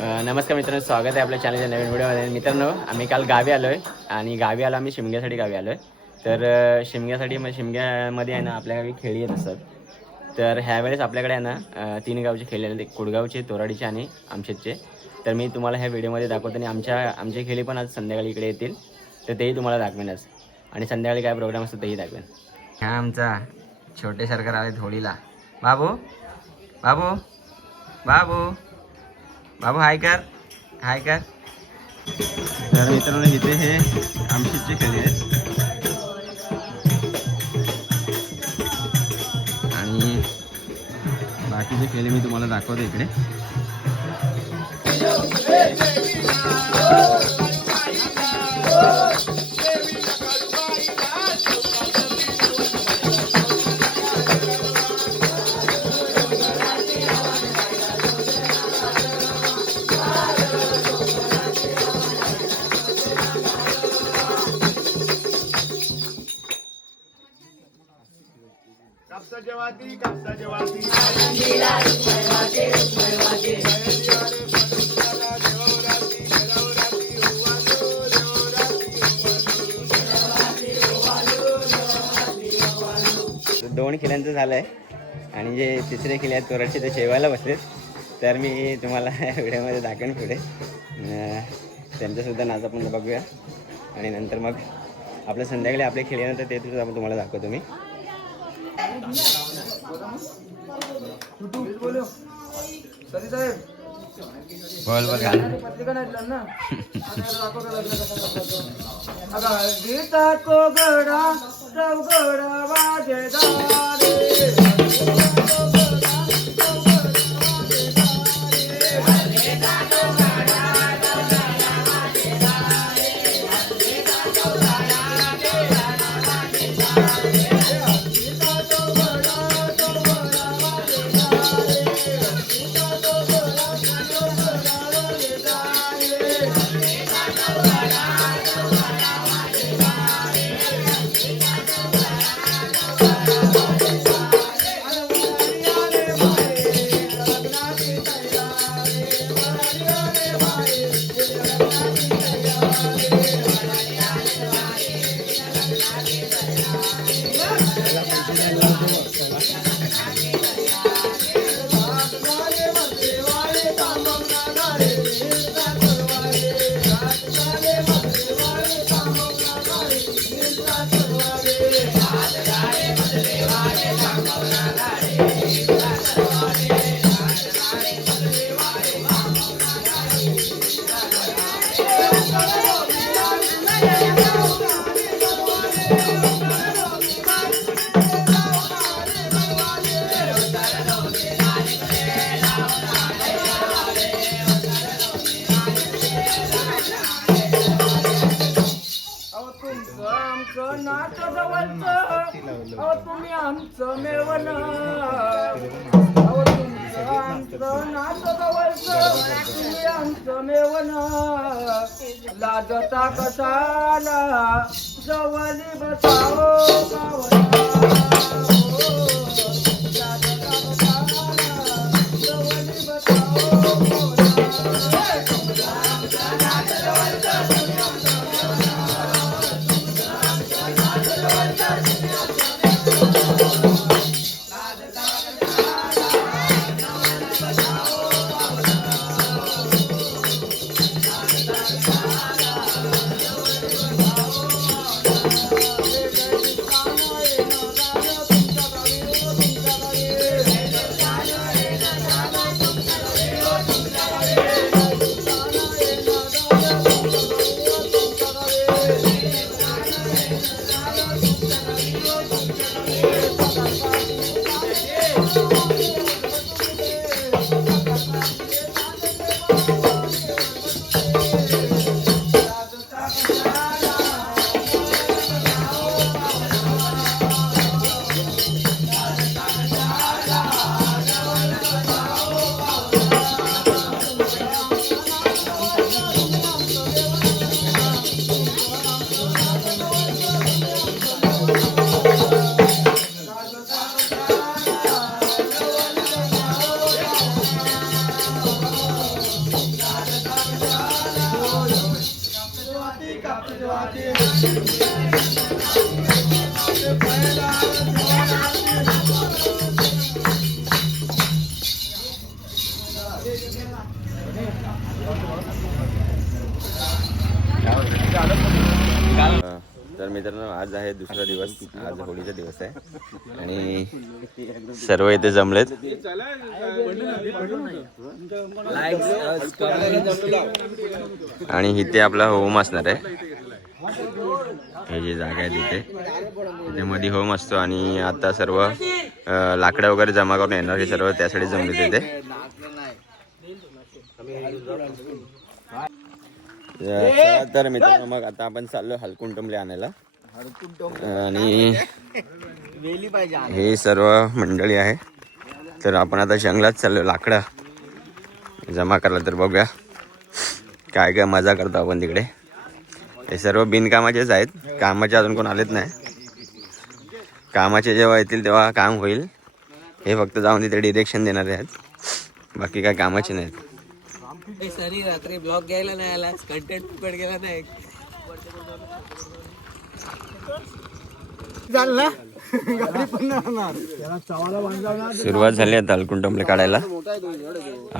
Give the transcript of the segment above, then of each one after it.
नमस्कार मित्रांनो, स्वागत आहे आपल्या चॅनलच्या नवीन व्हिडिओमध्ये. मित्रांनो, आम्ही काल गावी आलो आहे आणि गावी आम्ही शिमग्यासाठी गावी आलो आहे. तर शिमग्यासाठी शिमग्यामध्ये आहे ना आपल्या गावी खेळी येत असतात. तर ह्यावेळेस आपल्याकडे आहे ना 3 गावचे खेळी आले, कुडगावचे, तोराडीचे आणि आमशेतचे. तर मी तुम्हाला ह्या व्हिडिओमध्ये दाखवतो आणि आमचे खेळी पण आज संध्याकाळी इकडे येतील, तर तेही तुम्हाला दाखवेनच. आणि संध्याकाळी काय प्रोग्राम असतो तेही दाखवेन. हा आमचा छोटे सरकार आले होळीला. बाबू बाबू बाबू बाबू हाय कर, हाय कर. तर मित्रांनो, इथे हे आमशीचे खेळी आहेत आणि बाकीचे खेळी मी तुम्हाला दाखवतो इकडे. दोन खिल्यांचं झालं आहे आणि जे तिसरे खिले आहेत तोराडचे ते जेवायला बसलेत. तर मी तुम्हाला व्हिडिओमध्ये दाखवेन पुढे. त्यांचंसुद्धा नाच आपण बघूया आणि नंतर मग आपलं संध्याकाळी आपले खेळल्यानंतर ते सुद्धा आपण तुम्हाला दाखवतो मी. बोल बोल तुम्ही आमचं मेवण तुम्ही आमचं मेवण लाजता कशाला जवली बसाओ तर मित्रांनो आज आहे दुसरा दिवस, आज होळीचा दिवस आहे आणि सर्व इथे जमलेत. आणि इथे आपला होम असणार आहे. हे जी जागा आहे तिथे मध्ये होम असतो आणि आता सर्व लाकडं वगैरे जमा करून येणार, हे सर्व त्यासाठी जमले तिथे. तर मित्रांनो मग आता आपण चाललो हलकुंटुंबले आणायला आणि हे सर्व मंडळी आहे. तर आपण आता जंगलात चाललो लाकडं जमा करायला. तर बघूया काय काय मजा करतो आपण तिकडे. हे सर्व बिनकामाचेच आहेत, कामाचे अजून कोण आलेत नाही. कामाचे जेव्हा येतील तेव्हा काम होईल. हे फक्त जाऊन तिथे डिरेक्शन देणारे आहेत, बाकी काय कामाचे नाहीत. सरी रात्री ब्लॉग घ्यायला नाही आला, कंटेंट पण गेला नाही. सुरुवात झाली आहे हलकुंटुंबले काढायला.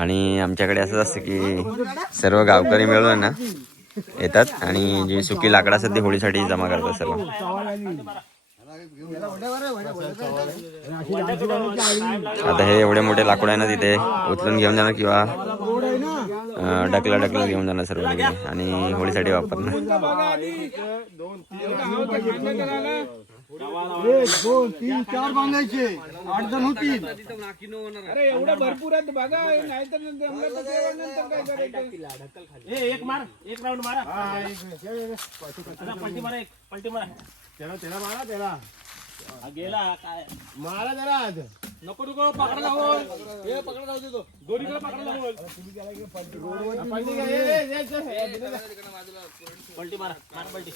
आणि आमच्याकडे असंच असतं की सर्व गावकरी मिळून ना येतात आणि जी सुकी लाकडं असतात ती होळीसाठी जमा करतात सर्व. आता हे एवढे मोठे लाकूड आहे ना, तिथे उचलून घेऊन जाणार किंवा ढकला घेऊन जाणार सर्व आणि होळीसाठी वापरणार. 1 2 3 4 बांधायचे, 8 जण होतील. अरे एवढं भरपूर आहेत बघा, नाहीतर काय करायचं. एक मार, एक राऊंड मारा. पलटी मारा, एक पलटी मारा. त्याला मारा, त्याला गेला काय मारा जरा. नको नको पकडा हो, हे पकडा जाऊ देतो. दोन्हीकडे पकडा हो. पलटी मारा, मारा पलटी.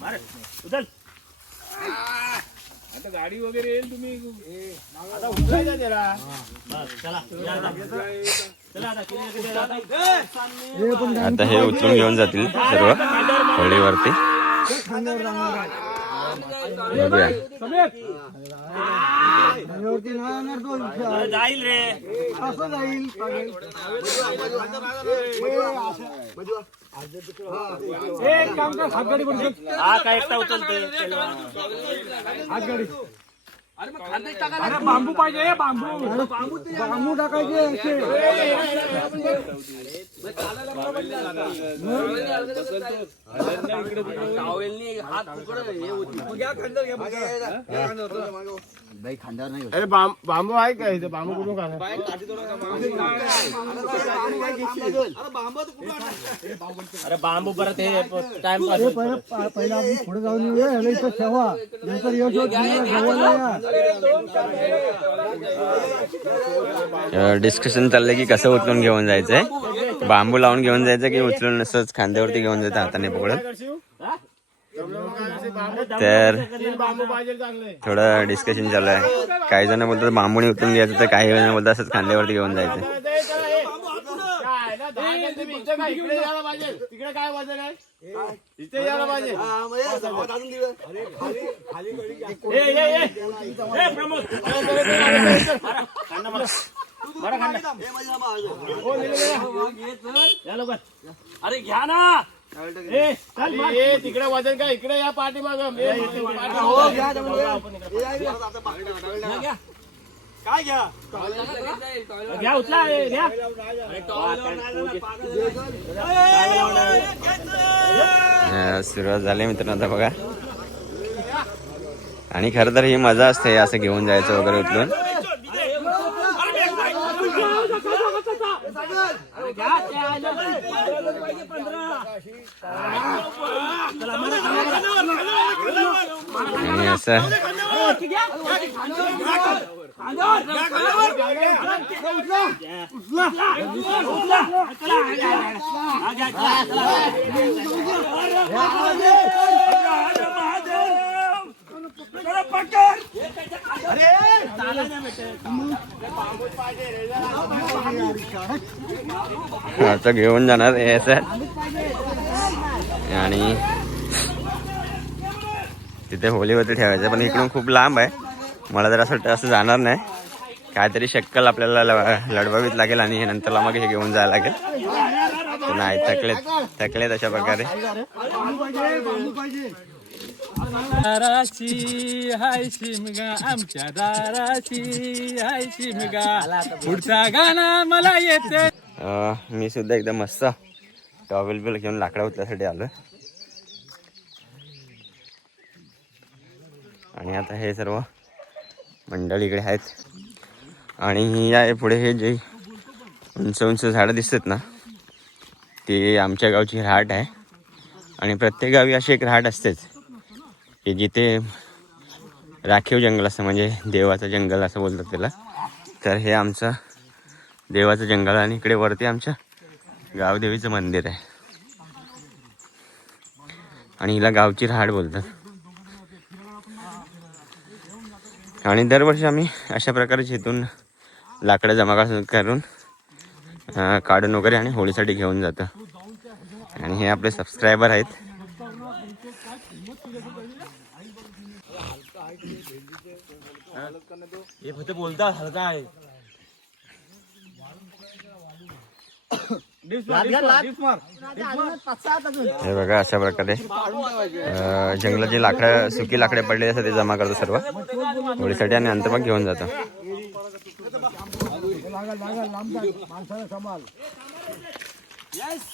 मार उचल. आता गाडी वगैरे येईल, तुम्ही आता उचलायचा त्याला. आता हे उचलून घेऊन जातील सर्व होळीवरती. जाईल रे, असं जाईल. हा काय एकटा उचलते हातगाडी. अरे बांबू पाहिजे, बांबू टाकायचे. अरे बांबू आहे काय इथे? बांबू कुठून काढा? अरे बांबू परत हे टाइमपास. पहिला आपण पुढे जाऊन येऊया, इथं ठेवा, नंतर डिस्कशन चाललंय की कसं उचलून घेऊन जायचंय. बांबू लावून घेऊन जायचं की उचलून असंच खांद्यावरती घेऊन जायचं हाताने पकडत. तर थोडं डिस्कशन चालू आहे. काही जण बोलतात बांबूने उचलून घ्यायचं, तर काही जण बोलतात असंच खांद्यावरती घेऊन जायचं. इकडे यायला पाहिजे, तिकडे काय वजन आहे, इथे यायला पाहिजे. अरे घ्या ना. तिकडे वजन काय, इकडे या पाठी माग. काय घ्या, घ्या उचला, घ्या. सुरुवात झाली मित्रांनो आता बघा. आणि खरं तर ही मजा असते असं घेऊन जायचं वगैरे उचलून. आणि असं आता घेऊन जाणार हे सर आणि तिथे होलीवरती ठेवायचं, पण इकडून खूप लांब आहे. मला जर असं वाटतं असं जाणार नाही, काहीतरी शक्कल आपल्याला लढवावीच लागेल आणि नंतरला मग हे घेऊन जायला लागेल. नाही थकलेत अशा प्रकारे. दाराची हाय शिमगा, आमच्या दाराची हाय शिमगा, पुढचा गाणं मला येते. मी सुद्धा एकदम मस्त टॉवेल बिल घेऊन लाकडा उचल्यासाठी आलोय. आणि आता हे सर्व मंडळी इकडे आहेत. आणि या पुढे हे जे उंच उंच झाडं दिसतात ना, ते आमच्या गावची रहाट आहे. आणि प्रत्येक गावी अशी एक रहाट असतेच की जिथे राखीव जंगल असतं, म्हणजे देवाचं जंगल असं बोलतात त्याला. तर हे आमचं देवाचं जंगल आणि इकडे वरती आमच्या गावदेवीचं मंदिर आहे आणि हिला गावची रहाट बोलतात. आणि दरवर्षी आम्ही अशा प्रकारे शेतून लाकडं जमा करून काढून वगैरे आणि होळीसाठी घेऊन जातो. आणि हे आपले सबस्क्रायबर आहेत. हे फक्त बोलता हलका आहे. हे बघा अशा प्रकारे जंगलाची लाकडं, सुकी लाकडे पडलेली असतात ते जमा करतो सर्व होळीसाठी आणि नंतर मग घेऊन जातो.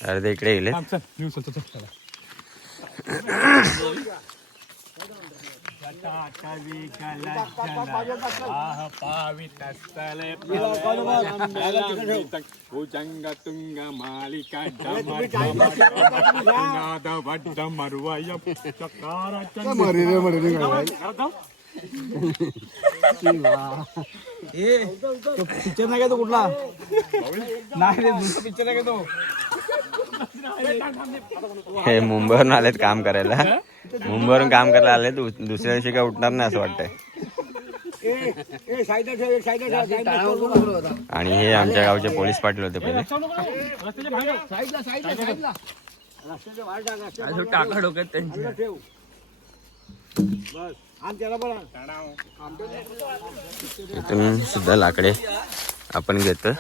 अर्धे इकडे गेले. पिक्चर नाही का तो कुठला? नाही रे, दुसरा पिक्चर नाही का तो? हे मुंबईवरून आलेत काम करायला. मुंबईवरून काम करायला आले, दुसऱ्या दिवशी काय उठणार नाही असं वाटतंय. आणि हे आमच्या गावचे पोलीस पाटील होते पहिले. टाका डोक्यात त्यांची. इथून सुद्धा लाकडे आपण घेतो.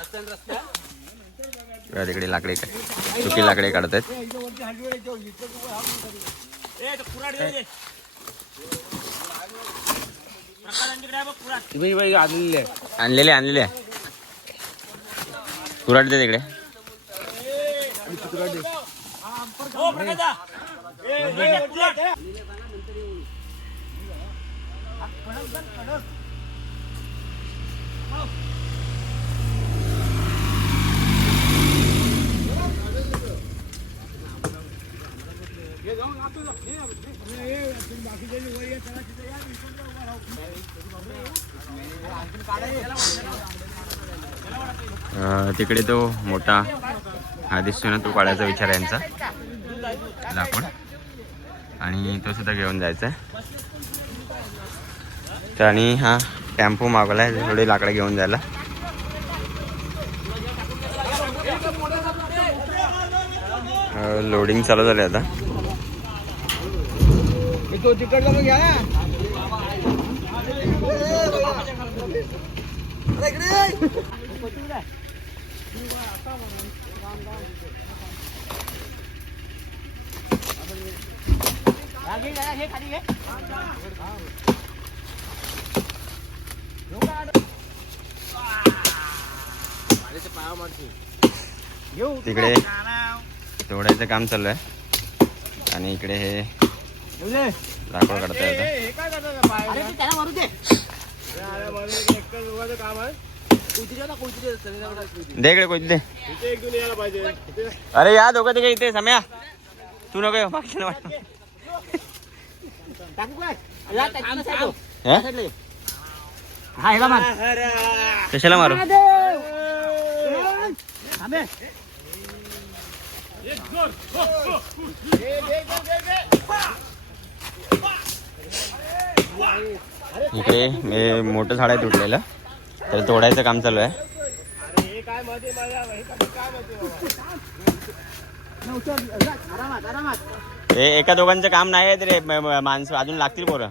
तिकडे लाकडे सुकी लाकडे काढतात. आणलेले कुराड दे तिकडे. तिकडे तो मोठा हा दिसतो ना, तो काढायचा विचार आहे यांचा लाकूड. आणि तो सुद्धा घेऊन जायचा आहे. आणि हा टेम्पो मागवला आहे थोडी लाकडं घेऊन जायला. लोडिंग चालू झालं आता. तिकडे तोडायचं काम चालू आहे आणि इकडे हे लाकूड काढता येतं. दे इकडे कोणती दे. अरे या दोघं तिकडे इथे सम्या, तू नको येऊ मागच्या वाटत. कशाला मारू? इकडे मोठं झाड आहे तुटलेलं, तर तोडायचं काम चालू आहे. हे एका दोघांचं काम नाही आहे रे, माणसं अजून लागतील पोरं.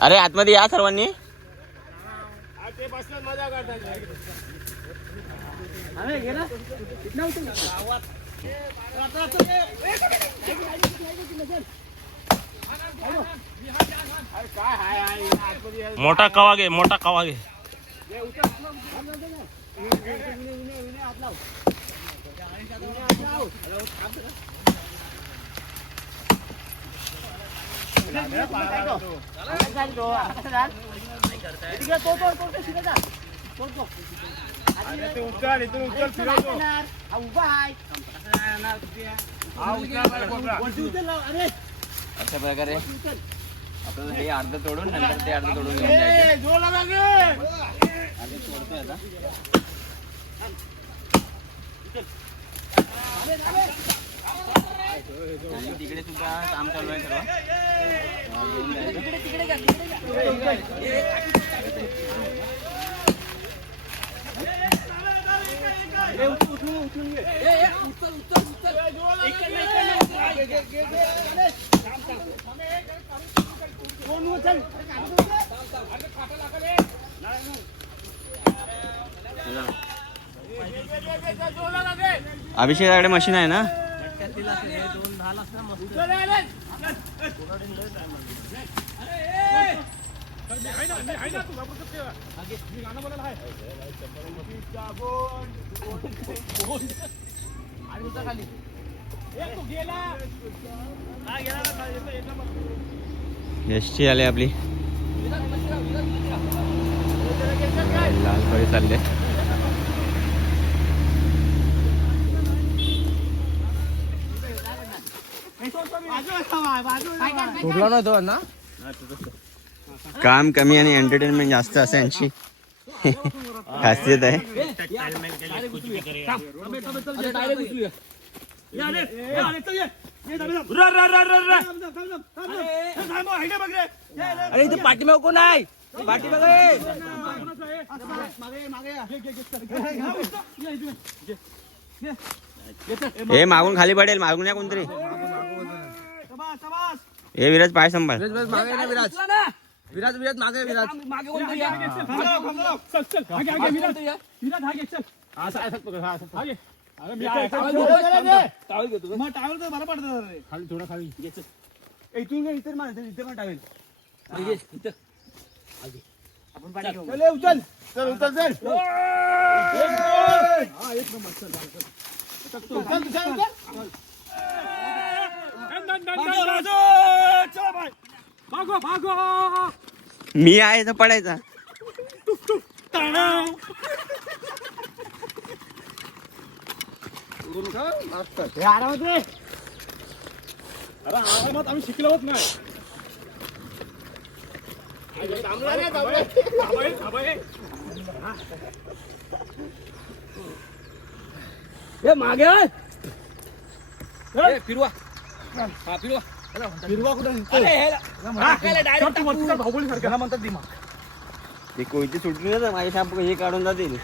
अरे आतमध्ये या सर्वांनी. मोठा कवा घे, मोठा कवा घे. अशा प्रकारे आपल्याला हे अर्ध तोडून नंतर ते अर्ध तोडून घेऊन जायचं. अर्ध तोडतोय आता. आणि तिकडे सुद्धा काम चालू आहे सर्व. घेऊन अभिषेकाकडे मशीन आहे ना. एसटी आली आपली. लाल फळी चालले. काम कमी आणि एंटरटेनमेंट जास्त असं यांची खासियत आहे. अरे इथे पाठीमाग कोण आहे? पाठीमाग हे मागून खाली पडेल, मागून या कोणतरी. हे विराज पाय संभाळ. विराज विराज मागे विराज मागे कोणतरी या. मी आहे तर पडायचा. आरामात आम्ही शिकलो होत नाही. मागे फिरवा फिरवा हिरवा कुठं म्हणतात दिमाग. ते कोयती सुटली ना तर माझी साप हे काढून जातील.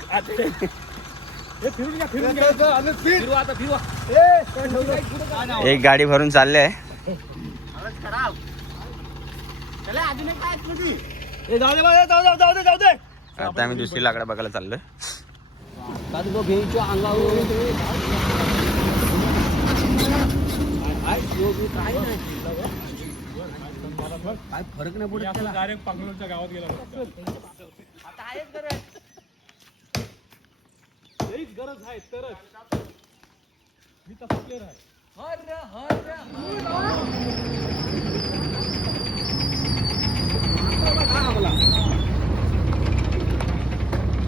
एक गाडी भरून चालले आहे. आता आम्ही दुसरी लाकडं बघायला चाललोय. काय फरक नाही पडत त्याला. डायरेक्ट पांगलोरच्या गावात गेला. गरज आहे तरच मी तसा प्लेअर आहे.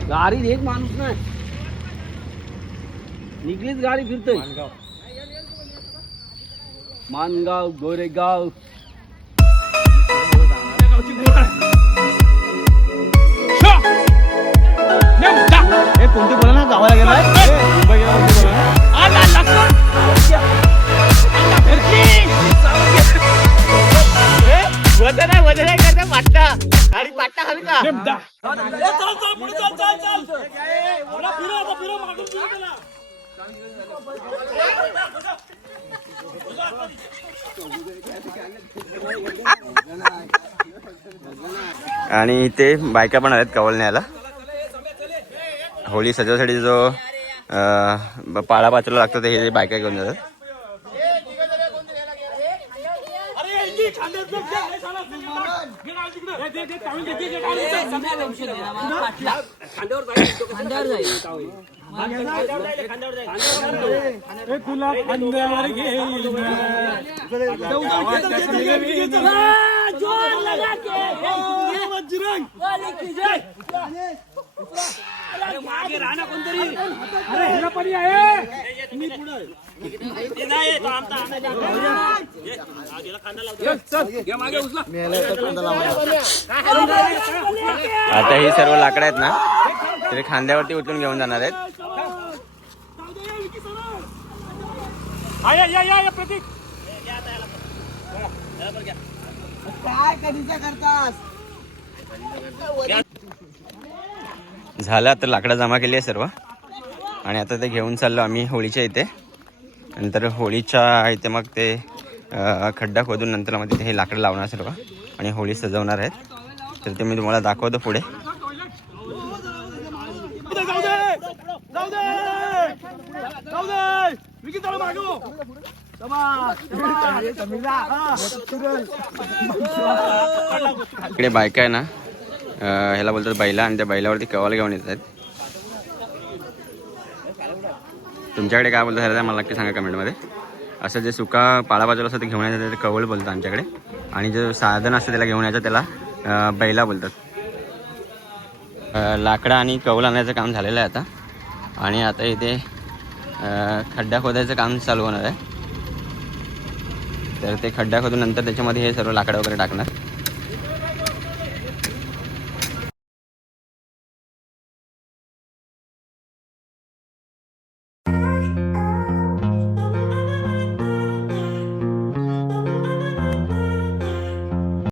गाडी एक माणूस नाही निघलीच गाडी फिरतोय. मानगाव गोरेगाव कोणते बोला ना गावाला गेलाय. मुंबई वजन आहे करता पाट्टा आणि पाट्टा खाली का. आणि इथे बायका पण आहेत कवल न्यायला. होळी सजावसाठी जो पाळा पाचला लागतो ते हे बायका घेऊन जातात. आता ही सर्व लाकडं आहेत ना तरी खांद्यावरती उचलून घेऊन जाणार आहेत. झालं तर लाकडं जमा केली आहे सर्व आणि आता ते घेऊन चाललो आम्ही होळीच्या इथे. नंतर होळीच्या इथे मग ते खड्डा खोदून नंतर मग तिथे हे लाकडं लावणार सर्व आणि होळी सजवणार आहेत. तर ते मी तुम्हाला दाखवतो पुढे. इकडे बायका आहे ना ह्याला बोलतात बैला आणि त्या बैलावरती कवाल घेऊन येत आहेत. तुमच्याकडे काय बोलतात ह्याला मला नक्की सांगा कमेंटमध्ये. असं जे सुका पाळा बाजूला असं ते घेऊन यायचं ते कवल बोलतात आमच्याकडे आणि जे साधन असतं त्याला घेऊन यायचं त्याला बैला बोलतात. लाकडं आणि कवल आणायचं काम झालेलं आहे आता आणि आता इथे खड्डा खोदायचं काम चालू होणार आहे. तर ते खड्डा खोदून नंतर त्याच्यामध्ये हे सर्व लाकडं वगैरे टाकणार.